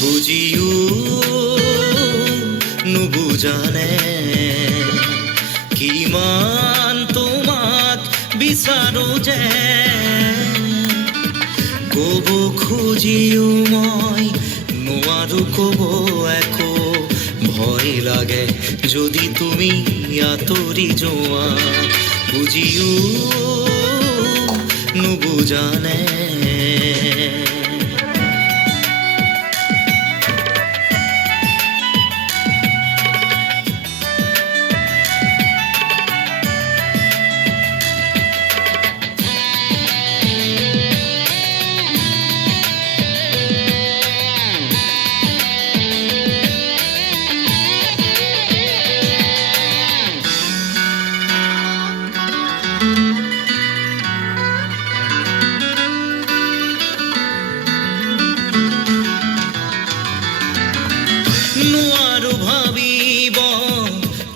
বুজিও নুবুজানে কিমান তোমাক বিচাৰো যে ক'ব খুজিও মই নোৱাৰো ক'ব একো ভয় লাগে যদি তুমি আঁতৰি যোৱা বুজিও নুবুজানে নোৱাৰো ভাবিব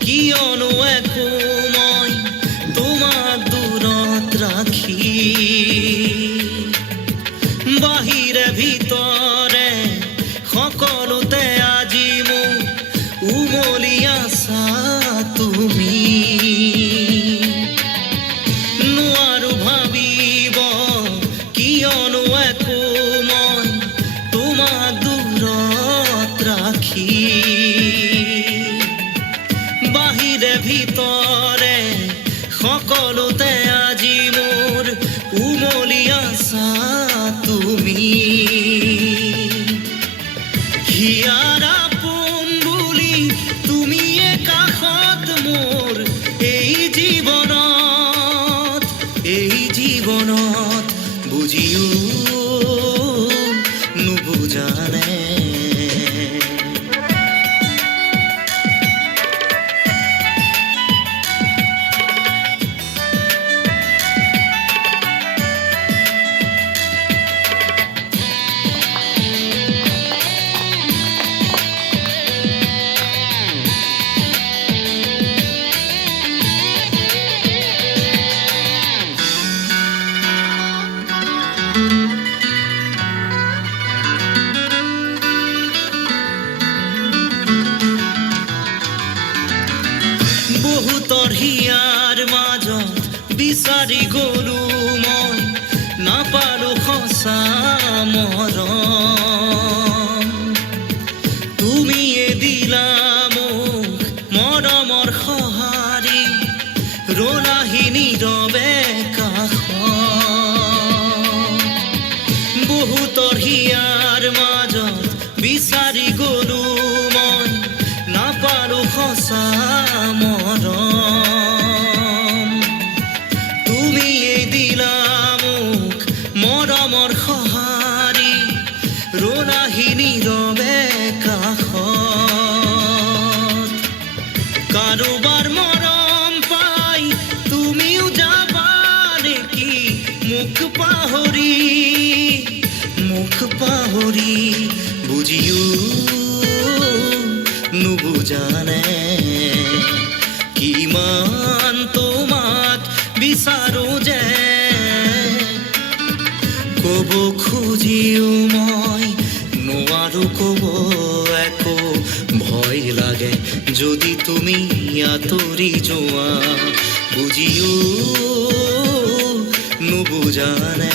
কিয়নো একো মই তোমাক দূৰত ৰাখি বাহিৰে ভিতৰে সকলোতে আজি মোক উমলি আছা তুমি নোৱাৰো ভাবিব কিয়নো একো মই তোমাক দূৰত ৰাখি বাহিৰে ভিতৰে সকলোতে আজি মোৰ উমলি আছা তুমি হিয়াৰ আপোন বুলি তুমিয়ে কাষত মোৰ এই জীৱনত বুজিও নুবুজানে বহুতৰ হিয়াৰ মাজত বিচাৰি গলো মই নাপালো সঁচা মৰম তুমিয়ে দিলা মোক মৰমৰ সঁহাৰি ৰলাহি নীৰৱে কাষত বহুতৰ হিয়াৰ মাজত বিচাৰি গলো মই নাপালো সঁচা মৰম তুমিয়ে দিলা মোক মৰমৰ সঁহাৰি ৰলাহি নীৰৱে কাষত কাৰোবাৰ মৰম পাই তুমিও যাবা নেকি মুখ পাহৰি বুজিও নুবুজানে কিমান তোমাক বিচাৰো যে ক'ব খুজিও মই নোৱাৰো ক'ব একো ভয় লাগে যদি তুমি আঁতৰি যোৱা বুজিও নুবুজানে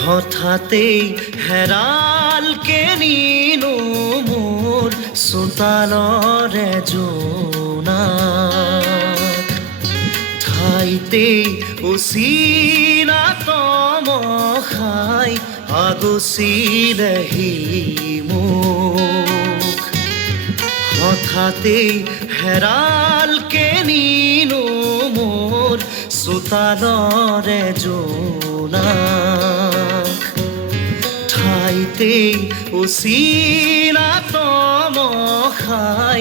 হঠাতেই হেৰালকে নিনো মোৰ চোতালৰে জোনাক ঠাইতেই উচিনা তমখাই আগচিলেহি মোক হঠাতেই হেৰালকে নিনো মোৰ চোতালৰে জোনাক ঘাইতে উচিনা তম খাই